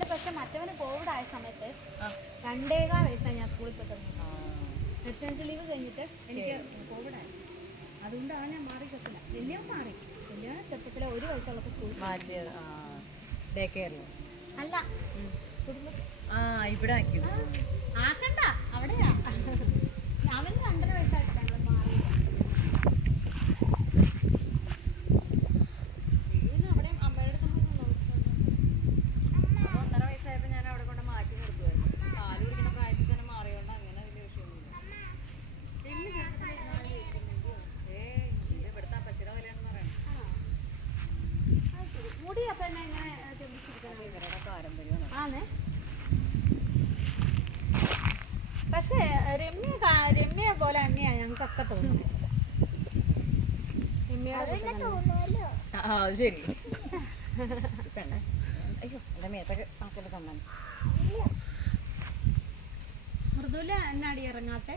അല്ല പക്ഷെ മറ്റവന് കോവിഡ് ആയ സമയത്ത് 2.25 വയസ്സാണ് ഞാൻ സ്കൂളിൽ പോയി തുടങ്ങി. മെറ്റേണിറ്റി ലീവ് കഴിഞ്ഞിട്ട് എനിക്ക് കോവിഡായി. അതുകൊണ്ടാണ് ഞാൻ മാറി കിട്ടില്ല. വലിയ മാറി, വലിയ ചെറുപ്പത്തിലെ 1 വയസ്സുള്ളപ്പോൾ സ്കൂളിൽ മാറ്റിയത്. ഡേ കെയറിൽ അല്ല കുടുംബം ഇവിടെ ആക്കിയത്. ആക്കണ്ട, അവിടെയാ. അവന് 2.5 വയസ്സായിട്ട് ഞങ്ങൾ മാറി. അവിടെ അമ്മയുടെ അടുത്ത് 1.5 വയസ്സായപ്പോൾ ഞാൻ അവിടെ കൊണ്ട് മാറ്റി നിർത്തുമായിരുന്നു. പാല് കുടിക്കുന്ന പ്രായത്തിൽ തന്നെ മാറിയോണ്ട് അങ്ങനെ വലിയ വിഷയമൊന്നുമില്ല. ഇവിടുത്തെ അപ്പച്ചിയുടെ വിലയാണെന്ന് പറയണം. മുടി അപ്പൊ എന്നെ ഇങ്ങനെ ചെമ്പിച്ചിരിക്കണം. ഇവരുടെ പാരമ്പര്യമാണ്. ആന്നേ. പക്ഷേ രമ്യ പോലെ തന്നെയാ ഞങ്ങൾക്കൊക്കെ തോന്നുന്നത്. അത് ശരി. പെണ്ണെ അയ്യോ എൻ്റെ മേത്തൊക്കെ ആക്കല് തന്നെ. മൃദുല എന്നാടി ഇറങ്ങാത്തെ?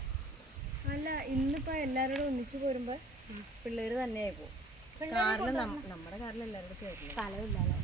അല്ല ഇന്നിപ്പോ എല്ലാവരോടും ഒന്നിച്ചു പോരുമ്പോ പിള്ളേര് തന്നെയായി പോകും. കാറിൽ നമ്മുടെ കാറിൽ എല്ലാവരോടും കയറില്ല. സ്ഥലമില്ലല്ലോ.